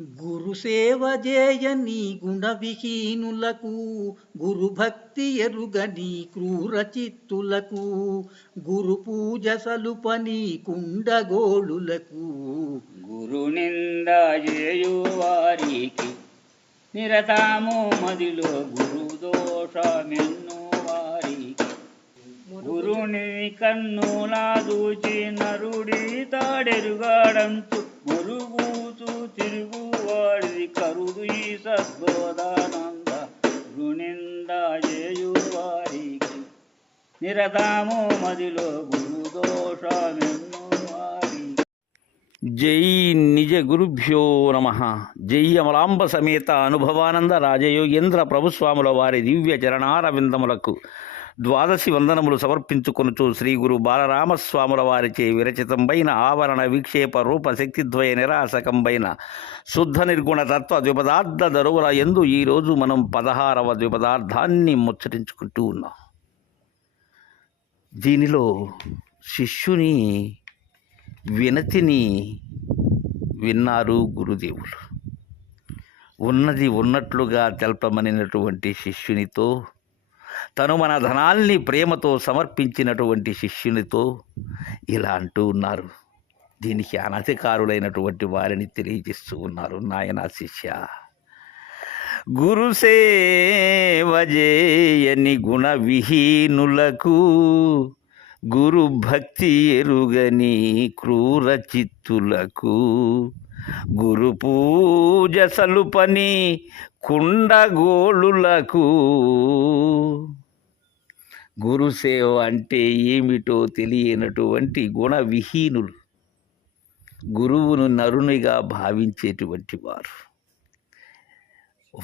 గురుసేవ చేయని గుణవిహీనులకు గురు భక్తి ఎరుగని క్రూర చిత్తులకు గురు పూజ సలుపని కుండగోళులకు. గురు నింద చేయు వారికి నిరతాము మదిలో గురు దోషమెన్ను వారికి. గురుని కన్నులా దూచి నరుడి తాడెరుగాడంతు మరుగుతూ తిరుగువాడిది కరుడు ఈ సద్బోధానంద గురునింద నిరతాము మదిలో గురు జై నిజ గురుభ్యో నమ. జై అమలాంబ సమేత అనుభవానంద రాజయోగేంద్ర ప్రభుస్వాముల వారి దివ్య చరణారవిందములకు. ద్వాదశి వందనములు సమర్పించుకొనుచు శ్రీ గురు బాలరామస్వాముల వారిచే విరచితంబైన ఆవరణ విక్షేప రూప శక్తిద్వయ నిరాసకంబైన శుద్ధ నిర్గుణ తత్వ ద్విపదార్థ దరువుల ఎందు ఈరోజు మనం పదహారవ ద్విపదార్థాన్ని ముచ్చరించుకుంటూ ఉన్నాం. దీనిలో శిష్యుని వినతిని విన్నారు గురుదేవులు. ఉన్నది ఉన్నట్లుగా తెల్పమనినటువంటి శిష్యునితో తను మన ధనాల్ని ప్రేమతో సమర్పించినటువంటి శిష్యునితో ఇలా అంటూ ఉన్నారు. దీనికి అనధికారులైనటువంటి వారిని తెలియజేస్తూ ఉన్నారు. నాయన శిష్య గురుసేవజేయని గుణ విహీనులకు గురు భక్తి ఎరుగని క్రూర చిత్తులకు గురు పూజ సలుపని కుండగోళులకు గురుసేవ అంటే ఏమిటో తెలియనటువంటి గుణ విహీనులు గురువును నరునిగా భావించేటువంటి వారు.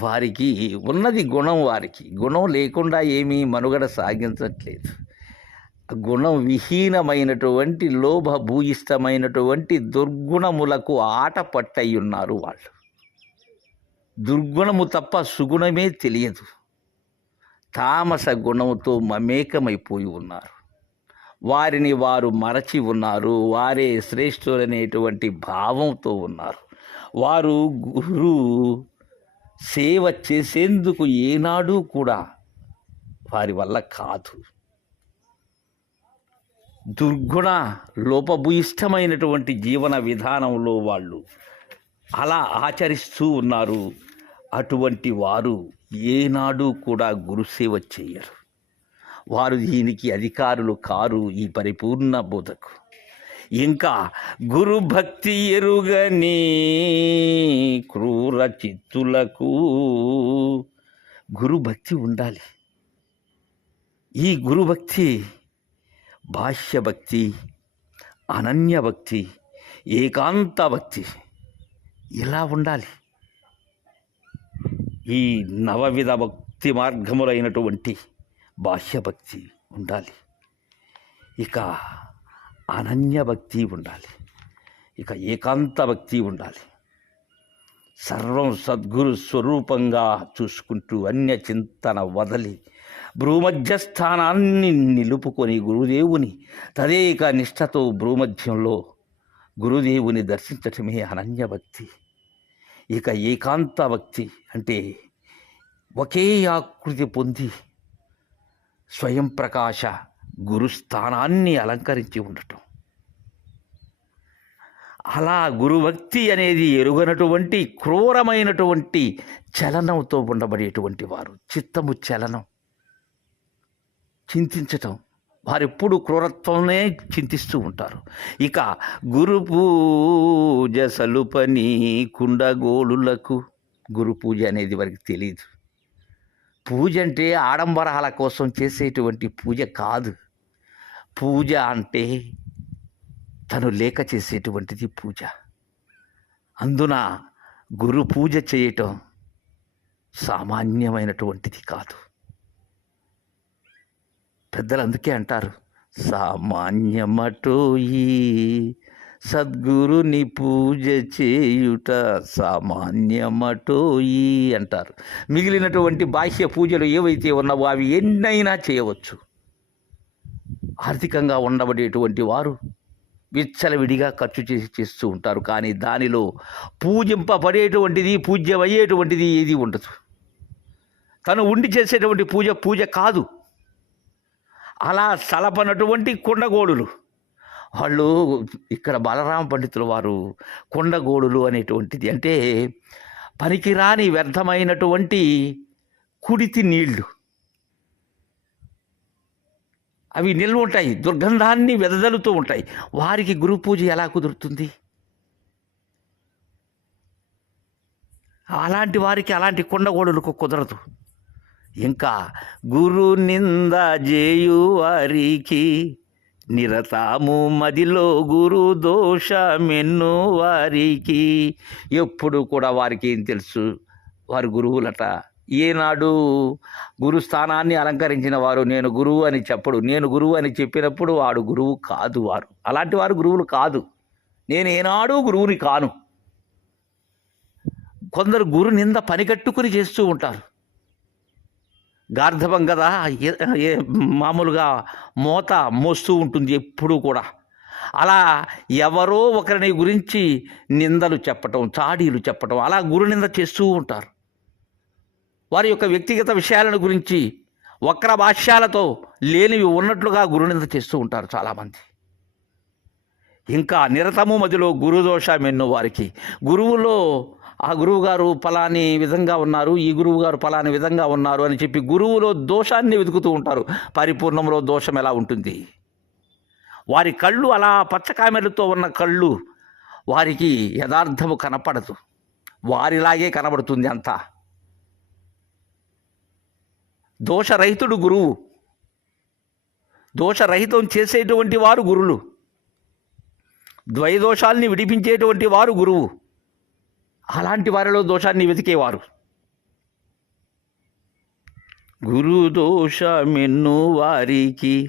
వారికి ఉన్నది గుణం వారికి. గుణం లేకుండా ఏమీ మనుగడ సాగించట్లేదు. గుణం విహీనమైనటువంటి లోభభూయిష్టమైనటువంటి దుర్గుణములకు ఆట పట్టయి ఉన్నారు వాళ్ళు. దుర్గుణము తప్ప సుగుణమే తెలియదు. తామస గుణముతో మమేకమైపోయి ఉన్నారు. వారిని వారు మరచి ఉన్నారు. వారే శ్రేష్ఠులనేటువంటి భావంతో ఉన్నారు. వారు గురు సేవ చేసేందుకు ఏనాడు కూడా వారి వల్ల కాదు. దుర్గుణ లోపభూయిష్టమైనటువంటి జీవన విధానంలో వాళ్ళు అలా ఆచరిస్తూ ఉన్నారు. అటువంటి వారు ఏనాడు కూడా గురుసేవ చేయరు వారు దీనికి అధికారులు కారు ఈ పరిపూర్ణ బోధకు. ఇంకా గురుభక్తి ఎరుగని క్రూర చిత్తులకు గురుభక్తి ఉండాలి. ఈ గురుభక్తి భాష్య భక్తి అనన్య భక్తి ఏకాంత భక్తి ఇలా ఉండాలి? ఈ నవవిధ భక్తి మార్గములైనటువంటి బాహ్య భక్తి ఉండాలి. ఇక అనన్య భక్తి ఉండాలి. ఇక ఏకాంత భక్తి ఉండాలి. సర్వం సద్గురు స్వరూపంగా చూసుకుంటూ అన్య చింతన వదలి భ్రూమధ్యస్థానాన్ని నిలుపుకొని గురుదేవుని తదేక నిష్ఠతో భ్రూమధ్యంలో గురుదేవుని దర్శించటమే అనన్య భక్తి. ఇక ఏకాంత భక్తి అంటే ఒకే ఆకృతి పొంది స్వయం ప్రకాశ గురుస్థానాన్ని అలంకరించి ఉండటం. అలా గురుభక్తి అనేది ఎరుగనటువంటి క్రూరమైనటువంటి చలనంతో ఉండబడేటువంటి వారు. చిత్తము చలనం. చింతించటం. వారెప్పుడు క్రూరత్వమే చింతిస్తూ ఉంటారు. ఇక గురు పూజ సలుపని కుండగోళులకు గురు పూజ అనేది వారికి తెలియదు పూజ అంటే ఆడంబరాల కోసం చేసేటువంటి పూజ కాదు. పూజ అంటే తను లేక చేసేటువంటిది పూజ. అందున గురు పూజ చేయటం సామాన్యమైనటువంటిది కాదు. పెద్దలు అందుకే అంటారు సామాన్యమటోయి సద్గురుని పూజ చేయుట సామాన్యమటోయి అంటారు. మిగిలినటువంటి బాహ్య పూజలు ఏవైతే ఉన్నావో అవి ఎన్నైనా చేయవచ్చు. ఆర్థికంగా ఉండబడేటువంటి వారు విచ్చలవిడిగా ఖర్చు చేసి చేస్తూ ఉంటారు కానీ దానిలో పూజింపబడేటువంటిది పూజ్యమయ్యేటువంటిది ఏది ఉండదు. తను ఉండి చేసేటువంటి పూజ పూజ కాదు. అలా సలపనటువంటి కొండగోడులు వాళ్ళు ఇక్కడ బలరామ పండితుల వారు కొండగోడులు అనేటువంటిది అంటే పనికిరాని వ్యర్థమైనటువంటి కుడితి నీళ్ళు. అవి నిల్వ ఉంటాయి దుర్గంధాన్ని వెదజల్లుతూ ఉంటాయి. వారికి గురు పూజ ఎలా కుదురుతుంది? అలాంటి వారికి అలాంటి కొండగోడులకు కుదరదు. ఇంకా గురు నింద చేయు వారికి నిరతాము మదిలో గురు దోషమెన్ను వారికి. ఎప్పుడు కూడా వారికి ఏం తెలుసు? వారు గురువులట. ఏనాడు గురు స్థానాన్ని అలంకరించిన వారు నేను గురువు అని చెప్పడు. నేను గురువు అని చెప్పినప్పుడు వాడు గురువు కాదు వారు. అలాంటి వారు గురువులు కాదు. నేను ఏనాడు గురువుని కాను. కొందరు గురు నింద పనికట్టుకుని చేస్తూ ఉంటారు. గార్ధపం కదా ఏ- మామూలుగా మోత మోస్తూ ఉంటుంది ఎప్పుడూ కూడా. అలా ఎవరో ఒకరిని గురించి నిందలు చెప్పటం చాడీలు చెప్పటం అలా గురు నింద చేస్తూ ఉంటారు. వారి యొక్క వ్యక్తిగత విషయాలను గురించి వక్ర భాష్యాలతో లేనివి ఉన్నట్లుగా గురునింద చేస్తూ ఉంటారు చాలామంది. ఇంకా నిరతము మధ్యలో గురుదోషం ఎన్నో వారికి. గురువులో ఆ గురువుగారు ఫలాని విధంగా ఉన్నారు ఈ గురువుగారు ఫలాని విధంగా ఉన్నారు అని చెప్పి గురువులో దోషాన్ని వెతుకుతూ ఉంటారు. పరిపూర్ణంలో దోషం ఎలా ఉంటుంది? వారి కళ్ళు అలా పచ్చకామెలతో ఉన్న కళ్ళు వారికి యథార్థము కనపడదు. వారిలాగే కనబడుతుంది అంతా. దోషరహితుడు గురువు. దోషరహితం చేసేటువంటి వారు గురులు. ద్వైదోషాల్ని విడిపించేటువంటి వారు గురువు. అలాంటి వారిలో దోషాన్ని వెతికేవారు. గురు దోషమెన్ను వారికి.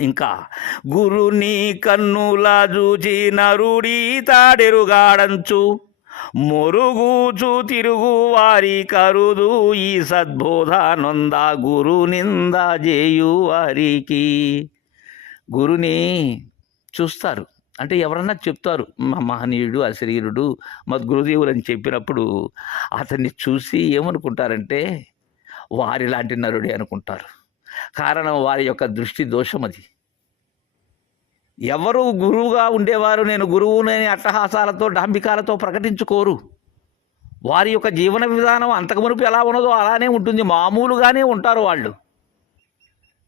ఇంకా గురుని కన్నుల చూచి నరుడి తాడెరుగాడంచు. మొరుగుచు తిరుగు వారి కరుదు ఈ సద్బోధానంద గురు నింద చేయు వారికి గురుని చూస్తారు. అంటే ఎవరన్నా చెప్తారు మా మహనీయుడు అశరీరుడు మా గురుదేవులు అని చెప్పినప్పుడు అతన్ని చూసి ఏమనుకుంటారంటే వారి లాంటి నరుడే అనుకుంటారు. కారణం వారి యొక్క దృష్టి దోషం అది. ఎవరు గురువుగా ఉండేవారు నేను గురువునని అట్టహాసాలతో డాంబికాలతో ప్రకటించుకోరు. వారి యొక్క జీవన విధానం అంతకుమునుపు ఎలా ఉన్నదో అలానే ఉంటుంది. మామూలుగానే ఉంటారు వాళ్ళు.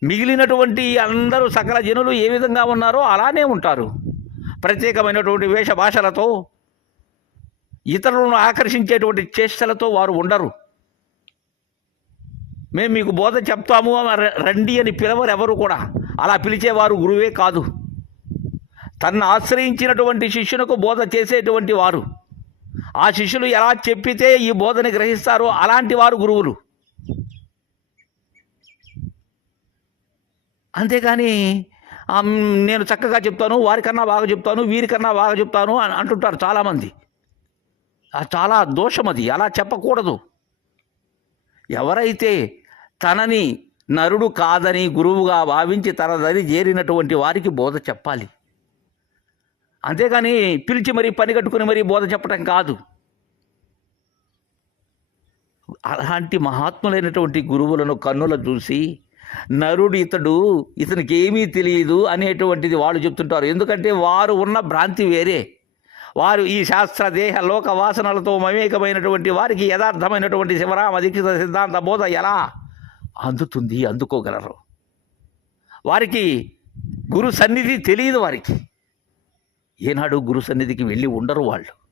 మిగిలినటువంటి అందరూ సకల జనులు ఏ విధంగా ఉన్నారో అలానే ఉంటారు. ప్రత్యేకమైనటువంటి వేష భాషలతో ఇతరులను ఆకర్షించేటువంటి చేష్టలతో వారు ఉండరు. మేము మీకు బోధ చెప్తాము రండి అని పిలవరు ఎవరు కూడా. అలా పిలిచేవారు గురువే కాదు. తను ఆశ్రయించినటువంటి శిష్యునకు బోధ చేసేటువంటి వారు. ఆ శిష్యులు ఎలా చెప్పితే ఈ బోధని గ్రహిస్తారో అలాంటి వారు గురువులు. అంతేకాని నేను చక్కగా చెప్తాను వారికన్నా బాగా చెప్తాను వీరికన్నా బాగా చెప్తాను అని అంటుంటారు చాలామంది. చాలా దోషం అది అలా చెప్పకూడదు. ఎవరైతే తనని నరుడు కాదని గురువుగా భావించి తన దరి చేరినటువంటి వారికి బోధ చెప్పాలి. అంతేగాని పిలిచి మరీ పని కట్టుకుని మరీ బోధ చెప్పటం కాదు. అలాంటి మహాత్ములైనటువంటి గురువులను కన్నుల చూసి నరుడు ఇతడు ఇతనికి ఏమీ తెలియదు అనేటువంటిది వాళ్ళు చెప్తుంటారు. ఎందుకంటే వారు ఉన్న భ్రాంతి వేరే. వారు ఈ శాస్త్ర దేహ లోక వాసనలతో మమేకమైనటువంటి వారికి యథార్థమైనటువంటి శివరామ దీక్షిత సిద్ధాంత బోధ ఎలా అందుతుంది అందుకోగలరు. వారికి గురు సన్నిధి తెలియదు వారికి. ఏనాడు గురు సన్నిధికి వెళ్ళి ఉండరు వాళ్ళు.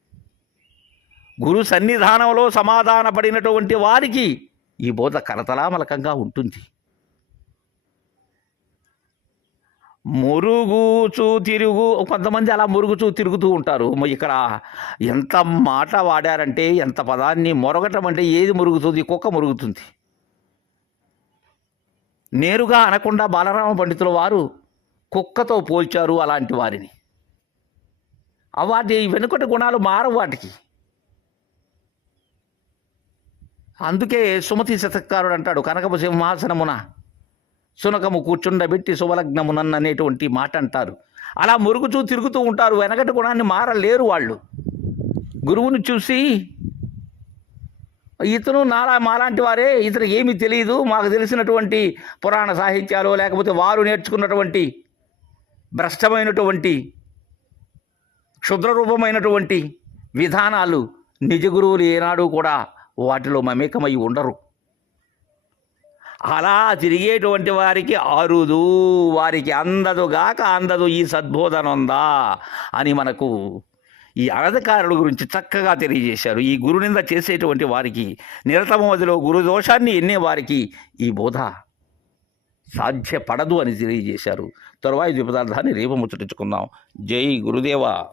గురు సన్నిధానంలో సమాధాన పడినటువంటి వారికి ఈ బోధ కరతలామలకంగా ఉంటుంది. మురుగుచూ తిరుగు కొంతమంది అలా మురుగుచూ తిరుగుతూ ఉంటారు. ఇక్కడ ఎంత మాట వాడారంటే ఎంత పదాన్ని మొరగటం అంటే ఏది మురుగుతుంది? కుక్క మురుగుతుంది. నేరుగా అనకుండా బాలరామ పండితుల వారు కుక్కతో పోల్చారు అలాంటి వారిని. వాటి వెనుకటి గుణాలు మారవు వాటికి. అందుకే సుమతి శతకారుడు అంటాడు కనకపు సింహాసనమున సునకము కూర్చుండబెట్టి శుభలగ్నమునన్ అనేటువంటి మాట అంటారు అలా మురుగుచూ తిరుగుతూ ఉంటారు. వెనకటి గుణాన్ని మారలేరు వాళ్ళు. గురువుని చూసి ఇతను నాలా మాలాంటి వారే ఇతను ఏమీ తెలియదు మాకు తెలిసినటువంటి పురాణ సాహిత్యాలు లేకపోతే వారు నేర్చుకున్నటువంటి భ్రష్టమైనటువంటి క్షుద్రరూపమైనటువంటి విధానాలు నిజ గురువులు ఏనాడు కూడా వాటిలో మమేకమై ఉండరు. అలా తిరిగేటువంటి వారికి అరుదు వారికి అందదుగాక అందదు ఈ సద్బోధన ఉందా అని మనకు ఈ అనధకారుల గురించి చక్కగా తెలియజేశారు. ఈ గురునింద చేసేటువంటి వారికి నిరతమదిలో గురుదోషాన్ని ఎన్నే వారికి ఈ బోధ సాధ్యపడదు అని తెలియజేశారు. తరువాయి ద్విపదార్థాన్ని రేపు ముచ్చటించుకుందాం. జై గురుదేవా.